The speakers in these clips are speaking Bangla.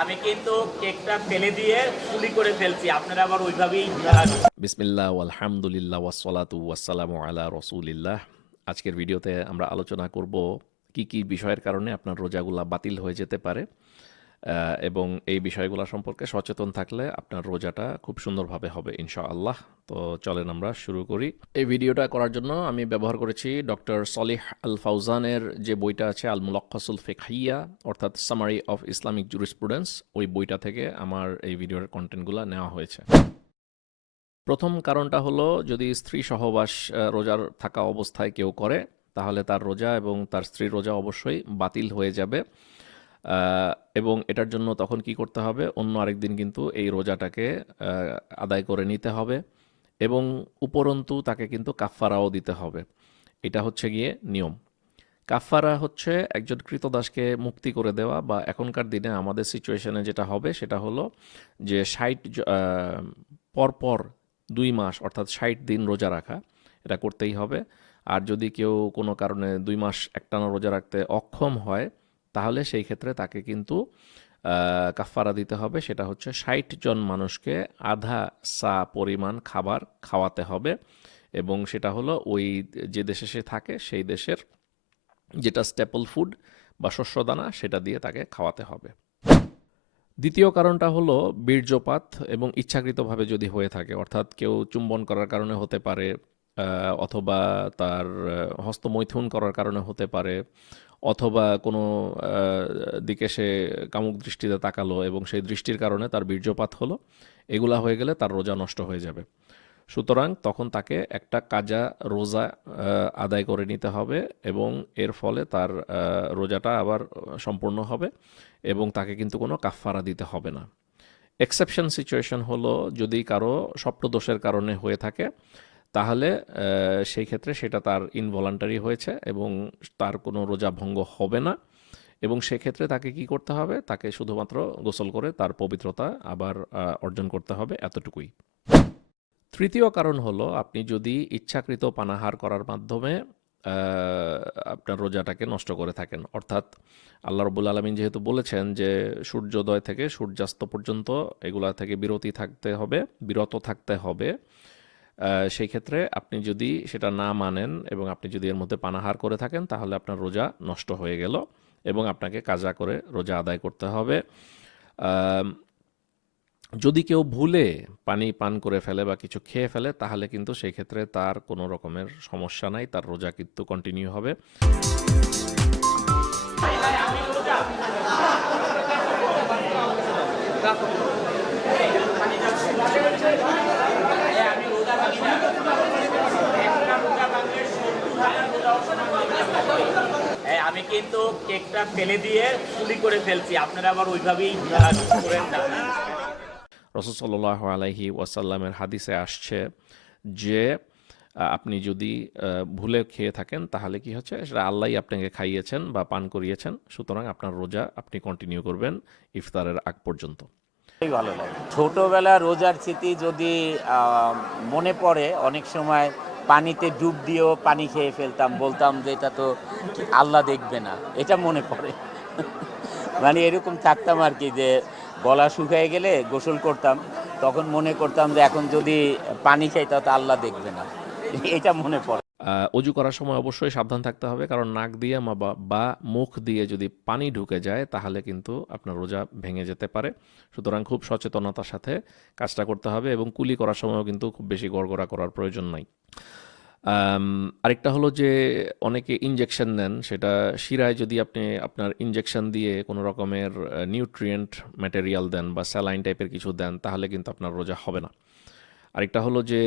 আমি কিন্তু কেকটা ফেলে দিয়ে ফুলি করে ফেলছি। আপনারা আবার ওইভাবেই বিসমিল্লাহ আলহামদুলিল্লাহ ওয়াসালাতু ওয়াসালামু আলা রসুলিল্লাহ। আজকের ভিডিওতে আমরা আলোচনা করব কি কি বিষয়ের কারণে আপনার রোজাগুলা বাতিল হয়ে যেতে পারে। এবং এই বিষয়গুলো সম্পর্কে সচেতন থাকলে আপনার রোজাটা খুব সুন্দরভাবে হবে, ইনশাআল্লাহ। তো চলেন আমরা শুরু করি। এই ভিডিওটা করার জন্য আমি ব্যবহার করেছি ডক্টর সলিহ আল ফাউজানের যে বইটা আছে আল মুলক্কাসুল ফিকহিয়া, অর্থাৎ সামারি অফ ইসলামিক জুরিসপ্রুডেন্স, ওই বইটা থেকে আমার এই ভিডিওর কন্টেন্টগুলো নেওয়া হয়েছে। প্রথম কারণটা হলো, যদি স্ত্রী সহবাস রোজার থাকা অবস্থায় কেউ করে, তাহলে তার রোজা এবং তার স্ত্রীর রোজা অবশ্যই বাতিল হয়ে যাবে। এবং এটার জন্য তখন কি করতে হবে? অন্য আরেক দিন কিন্তু এই রোজাটাকে আদায় করে নিতে হবে এবং উপরন্তু তাকে কিন্তু কাফফারাও দিতে হবে। এটা হচ্ছে গিয়ে নিয়ম। কাফফারা হচ্ছে একজন কৃতদাসকে মুক্তি করে দেওয়া বা এখনকার দিনে আমাদের সিচুয়েশনে যেটা হবে সেটা হলো যে ষাট পরপর দুই মাস অর্থাৎ ষাট দিন রোজা রাখা, এটা করতেই হবে। আর যদি কেউ কোনো কারণে দুই মাস একটানা রোজা রাখতে অক্ষম হয় তাহলে সেই ক্ষেত্রে তাকে কিন্তু আহ, কাফফারা দিতে হবে। সেটা হচ্ছে ষাট জন মানুষকে আধা সা পরিমাণ খাবার খাওয়াতে হবে এবং সেটা হলো ওই যে দেশে সে থাকে সেই দেশের যেটা স্টেপল ফুড বা শস্যদানা সেটা দিয়ে তাকে খাওয়াতে হবে। দ্বিতীয় কারণটা হলো বীর্যপাত এবং ইচ্ছাকৃতভাবে যদি হয়ে থাকে অর্থাৎ কেউ চুম্বন করার কারণে হতে পারে অথবা তার হস্তমৈথুন করার কারণে হতে পারে অথবা কোনো দিকে সে কামুক দৃষ্টিতে তাকালো এবং সেই দৃষ্টির কারণে তার বীর্যপাত হলো, এগুলা হয়ে গেলে তার রোজা নষ্ট হয়ে যাবে। সুতরাং তখন তাকে একটা কাজা রোজা আদায় করে নিতে হবে এবং এর ফলে তার রোজাটা আবার সম্পূর্ণ হবে এবং তাকে কিন্তু কোনো কাফফারা দিতে হবে না। এক্সেপশন সিচুয়েশন হলো যদি কারও স্বপ্নদোষের কারণে হয়ে থাকে তাহলে সেই ক্ষেত্রে সেটা তার ইনভলান্টারি হয়েছে এবং তার কোনো রোজা ভঙ্গ হবে না। এবং সেক্ষেত্রে তাকে কি করতে হবে? তাকে শুধুমাত্র গোসল করে তার পবিত্রতা আবার অর্জন করতে হবে এতটুকুই। তৃতীয় কারণ হলো, আপনি যদি ইচ্ছাকৃত পানাহার করার মাধ্যমে আপনার রোজাটাকে নষ্ট করে থাকেন। অর্থাৎ আল্লাহ রবুল আলমিন যেহেতু বলেছেন যে, সূর্যোদয় থেকে সূর্যাস্ত পর্যন্ত এগুলা থেকে বিরতি থাকতে হবে, বিরত থাকতে হবে। সেই ক্ষেত্রে আপনি যদি সেটা না মানেন এবং আপনি যদি এর মধ্যে পানাহার করে থাকেন তাহলে আপনার রোজা নষ্ট হয়ে গেল এবং আপনাকে কাজা করে রোজা আদায় করতে হবে। যদি কেউ ভুলে পানি পান করে ফেলে বা কিছু খেয়ে ফেলে তাহলে কিন্তু সেই ক্ষেত্রে তার কোনো রকমের সমস্যা নাই তার রোজা কিন্তু কন্টিনিউ হবে। হ্যাঁ, আমি কিন্তু কেকটা ফেলে দিয়ে ফুলি করে ফেলছি। আপনারা আবার ওইভাবেই করেন না। আলাইহি ওয়াসাল্লামের হাদিসে আসছে যে আপনি যদি ভুলে খেয়ে থাকেন তাহলে কি হচ্ছে? সেটা আল্লাহই আপনাকে খাইয়েছেন বা পান করিয়েছেন। সুতরাং আপনার রোজা আপনি কন্টিনিউ করবেন ইফতারের আগ পর্যন্ত। ভালো লাগে। ছোটবেলা রোজার স্মৃতি যদি আহ, মনে পড়ে অনেক সময় পানিতে ডুব দিয়েও পানি খেয়ে ফেলতাম, বলতাম যে এটা তো আল্লাহ দেখবে না, এটা মনে পড়ে। মানে এরকম থাকতাম আর কি যে গলা শুকিয়ে গেলে গোসল করতাম, তখন মনে করতাম যে এখন যদি পানি খাই তাহলে আল্লাহ দেখবে না, এটা মনে পড়ে। অজু করার সময় অবশ্যই সাবধান থাকতে হবে, কারণ নাক দিয়ে বা মুখ দিয়ে যদি পানি ঢুকে যায়, তাহলে কিন্তু আপনার রোজা ভেঙে যেতে পারে। সুতরাং খুব সচেতনতার সাথে কাজটা করতে হবে এবং কুলি করার সময়ও কিন্তু খুব বেশি গড়গড়া করার প্রয়োজন নাই। আরেকটা হলো যে, অনেকে ইনজেকশন নেন, সেটা শিরায় যদি আপনি, আপনার ইনজেকশন দিয়ে কোনো রকমের নিউট্রিয়েন্ট ম্যাটেরিয়াল দেন বা স্যালাইন টাইপের কিছু দেন, তাহলে কিন্তু আপনার রোজা হবে না। আরেকটা হলো যে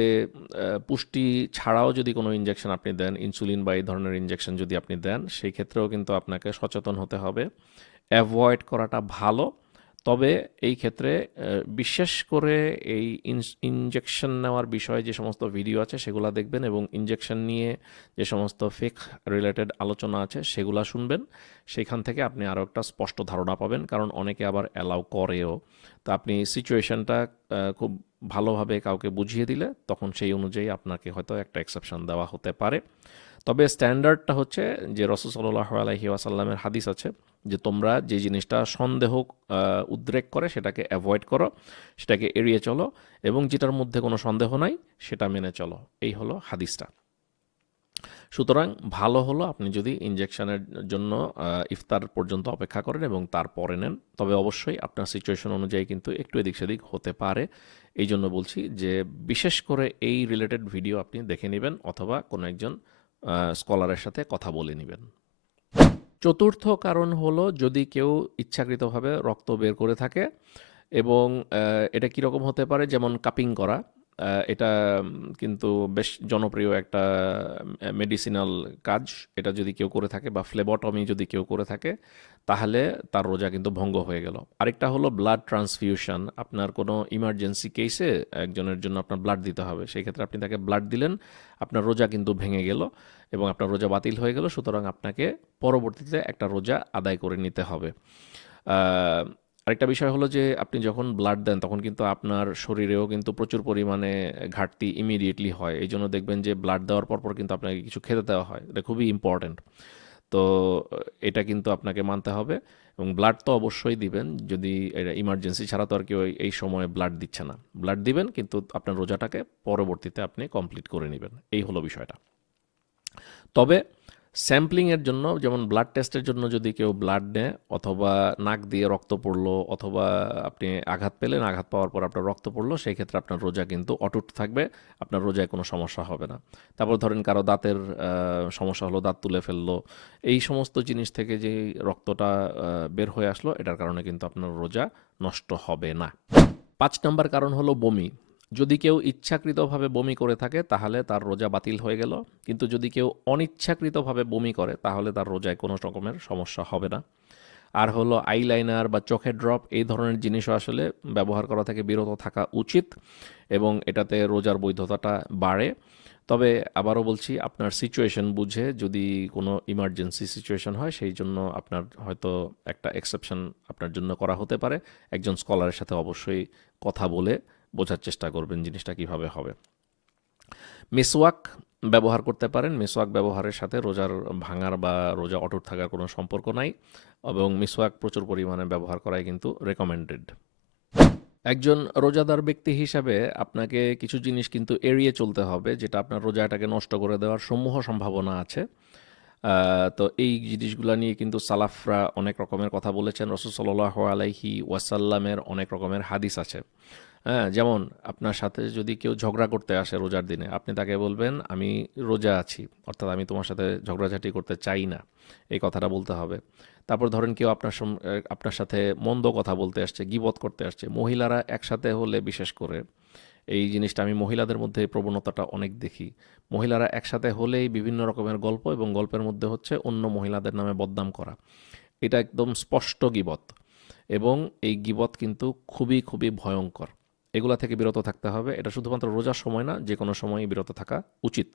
পুষ্টি ছাড়াও যদি কোনো ইঞ্জেকশন আপনি দেন ইনসুলিন বা এই ধরনের ইনজেকশন যদি আপনি দেন, সেই ক্ষেত্রেও কিন্তু আপনাকে সচেতন হতে হবে। অ্যাভয়েড করাটা ভালো। তবে এই ক্ষেত্রে বিশেষ করে এই ইনজেকশন নেওয়ার বিষয়ে যে সমস্ত ভিডিও আছে সেগুলো দেখবেন এবং ইনজেকশন নিয়ে যে সমস্ত ফেক রিলেটেড আলোচনা আছে সেগুলো শুনবেন। সেখান থেকে আপনি আরও একটা স্পষ্ট ধারণা পাবেন, কারণ অনেকে আবার অ্যালাউ করেও। তো আপনি সিচুয়েশনটা খুব ভালোভাবে কাউকে বুঝিয়ে দিলে তখন সেই অনুযায়ী আপনাকে হয়তো একটা এক্সেপশন দেওয়া হতে পারে। তবে স্ট্যান্ডার্ডটা হচ্ছে যে রসদ সাল্লাহ আলহি ওয়াসাল্লামের হাদিস আছে যে তোমরা যে জিনিসটা সন্দেহ উদ্রেক করে সেটাকে অ্যাভয়েড করো, সেটাকে এড়িয়ে চলো এবং যেটার মধ্যে কোনো সন্দেহ নাই সেটা মেনে চলো। এই হলো হাদিসটা। সুতরাং ভালো হলো আপনি যদি ইনজেকশনের জন্য ইফতার পর্যন্ত অপেক্ষা করেন এবং তারপরে নেন, তবে অবশ্যই আপনার সিচুয়েশন অনুযায়ী কিন্তু একটু এদিক সেদিক হতে পারে। এই জন্য বলছি যে বিশেষ করে এই রিলেটেড ভিডিও আপনি দেখে নেবেন অথবা কোনো একজন স্কলারের সাথে কথা বলে নেবেন। চতুর্থ কারণ হলো যদি কেউ ইচ্ছাকৃতভাবে রক্ত বের করে থাকে এবং এটা কীরকম হতে পারে? যেমন কাপিং করা। এটা কিন্তু বেশ জনপ্রিয় একটা মেডিসিনাল কাজ। এটা যদি কেউ করে থাকে বা ফ্লেবটমি যদি কেউ করে থাকে, তাহলে তার রোজা কিন্তু ভঙ্গ হয়ে গেল। আরেকটা হলো ব্লাড ট্রান্সফিউশন আপনার কোনো ইমার্জেন্সি কেসে একজনের জন্য আপনার ব্লাড দিতে হবে। সেই ক্ষেত্রে আপনি তাকে ব্লাড দিলেন, আপনার রোজা কিন্তু ভেঙে গেল এবং আপনার রোজা বাতিল হয়ে গেল। সুতরাং আপনাকে পরবর্তীতে একটা রোজা আদায় করে নিতে হবে। আরেকটা বিষয় হলো যে, আপনি যখন ব্লাড দেন, তখন কিন্তু আপনার শরীরেও কিন্তু প্রচুর পরিমাণে ঘাটতি ইমিডিয়েটলি হয়। এই জন্য দেখবেন যে ব্লাড দেওয়ার পর পর কিন্তু আপনাকে কিছু খেতে দেওয়া হয়। এটা খুবই ইম্পর্ট্যান্ট তো, এটা কিন্তু আপনাকে মানতে হবে এবং ব্লাড তো অবশ্যই দিবেন। যদি এটা ইমার্জেন্সি ছাড়া তো আর কেউ এই সময়ে ব্লাড দিচ্ছে না। ব্লাড দিবেন, কিন্তু আপনার রোজাটাকে পরবর্তীতে আপনি কমপ্লিট করে নেবেন। এই হলো বিষয়টা। তবে স্যাম্পলিংয়ের জন্য, যেমন ব্লাড টেস্টের জন্য যদি কেউ ব্লাড নেয়, অথবা নাক দিয়ে রক্ত পড়ল, অথবা আপনি আঘাত পেলেন, আঘাত পাওয়ার পর আপনার রক্ত পড়ল, সেই ক্ষেত্রে আপনার রোজা কিন্তু অটুট থাকবে, আপনার রোজায় কোনো সমস্যা হবে না। তারপর ধরেন কারও দাঁতের সমস্যা হলো, দাঁত তুলে ফেলল, এই সমস্ত জিনিস থেকে যে রক্তটা বের হয়ে আসলো, এটার কারণে কিন্তু আপনার রোজা নষ্ট হবে না। পাঁচ নম্বর কারণ হলো বমি। যদি কেউ ইচ্ছাকৃতভাবে বমি করে থাকে, তাহলে তার রোজা বাতিল হয়ে গেল। কিন্তু যদি কেউ অনিচ্ছাকৃতভাবে বমি করে, তাহলে তার রোজায় কোনো রকমের সমস্যা হবে না। আর হলো আইলাইনার বা চোখের ড্রপ, এই ধরনের জিনিসও আসলে ব্যবহার করা থেকে বিরত থাকা উচিত এবং এটাতে রোজার বৈধতাটা বাড়ে। তবে আবারও বলছি, আপনার সিচুয়েশন বুঝে যদি কোনো ইমার্জেন্সি সিচুয়েশন হয়, সেই জন্য আপনার হয়তো একটা এক্সেপশন আপনার জন্য করা হতে পারে। একজন স্কলারের সাথে অবশ্যই কথা বলে বোঝার চেষ্টা করবেন জিনিসটা কীভাবে হবে। মিসওয়াক ব্যবহার করতে পারেন। মিসওয়াক ব্যবহারের সাথে রোজার ভাঙার বা রোজা অটুট থাকার কোনো সম্পর্ক নাই এবং মিসওয়াক প্রচুর পরিমাণে ব্যবহার করাই কিন্তু রেকমেন্ডেড একজন রোজাদার ব্যক্তি হিসাবে আপনাকে কিছু জিনিস কিন্তু এড়িয়ে চলতে হবে যেটা আপনার রোজাটাকে নষ্ট করে দেওয়ার সমূহ সম্ভাবনা আছে। তো এই জিনিসগুলো নিয়ে কিন্তু সালাফরা অনেক রকমের কথা বলেছেন। রসুল সাল্লাহ আলাইহি ওয়াসাল্লামের অনেক রকমের হাদিস আছে। হ্যাঁ যেমন আপনার সাথে যদি কেউ ঝগড়া করতে আসে রোজার দিনে, আপনি তাকে বলবেন, আমি রোজা আছি, অর্থাৎ আমি তোমার সাথে ঝগড়াঝাটি করতে চাই না। এই কথাটা বলতে হবে। তারপর ধরেন কেউ আপনার আপনার সাথে মন্দ কথা বলতে আসছে, গিবত করতে আসছে, মহিলারা একসাথে হলে বিশেষ করে এই জিনিসটা আমি মহিলাদের মধ্যে প্রবণতাটা অনেক দেখি। মহিলারা একসাথে হলেই বিভিন্ন রকমের গল্প এবং গল্পের মধ্যে হচ্ছে অন্য মহিলাদের নামে বদনাম করা। এটা একদম স্পষ্ট গিবত এবং এই গিবত কিন্তু খুবই খুবই ভয়ঙ্কর। এগুলা থেকে বিরত থাকতে হবে। এটা শুধুমাত্র রোজার সময় না যে কোনো সময়ই বিরত থাকা উচিত।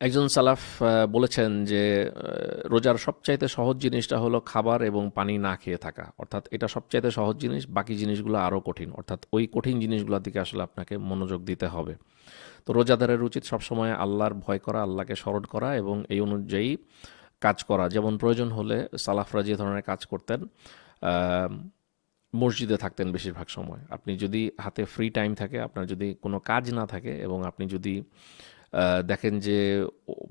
একজন সালাফ বলেছেন যে রোজার সবচাইতে সহজ জিনিসটা হলো খাবার এবং পানি না খেয়ে থাকা। অর্থাৎ এটা সবচাইতে সহজ জিনিস, বাকি জিনিসগুলো আরও কঠিন। অর্থাৎ ওই কঠিন জিনিসগুলোর দিকে আসলে আপনাকে মনোযোগ দিতে হবে। তো রোজাদারের উচিত সবসময় আল্লাহর ভয় করা, আল্লাহকে স্মরণ করা এবং এই অনুযায়ী কাজ করা। যেমন প্রয়োজন হলে সালাফরা যে ধরনের কাজ করতেন মসজিদে থাকতেন বেশিরভাগ সময়। আপনি যদি হাতে ফ্রি টাইম থাকে, আপনার যদি কোনো কাজ না থাকে এবং আপনি যদি দেখেন যে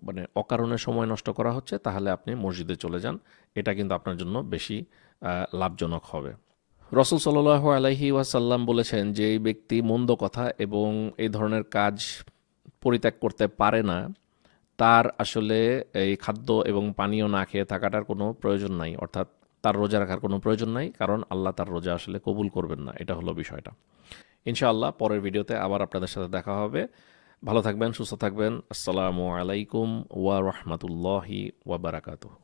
মানে অকারণে সময় নষ্ট করা হচ্ছে, তাহলে আপনি মসজিদে চলে যান। এটা কিন্তু আপনার জন্য বেশি লাভজনক হবে। রসুল সাল্লাহ আলহি ওয়াসাল্লাম বলেছেন যে, এই ব্যক্তি মন্দ কথা এবং এই ধরনের কাজ পরিত্যাগ করতে পারে না। তার আসলে এই খাদ্য এবং পানীয় না খেয়ে থাকাটার কোনো প্রয়োজন নাই। অর্থাৎ তার রোজা রাখার কোনো প্রয়োজন নাই, কারণ আল্লাহ তার রোজা আসলে কবুল করবেন না। এটা হলো বিষয়টা। ইনশাআল্লাহ, পরের ভিডিওতে আবার আপনাদের সাথে দেখা হবে। ভালো থাকবেন, সুস্থ থাকবেন। আসসালামু আলাইকুম ওয়া রহমতুল্লাহি ওয়া বারাকাতুহু।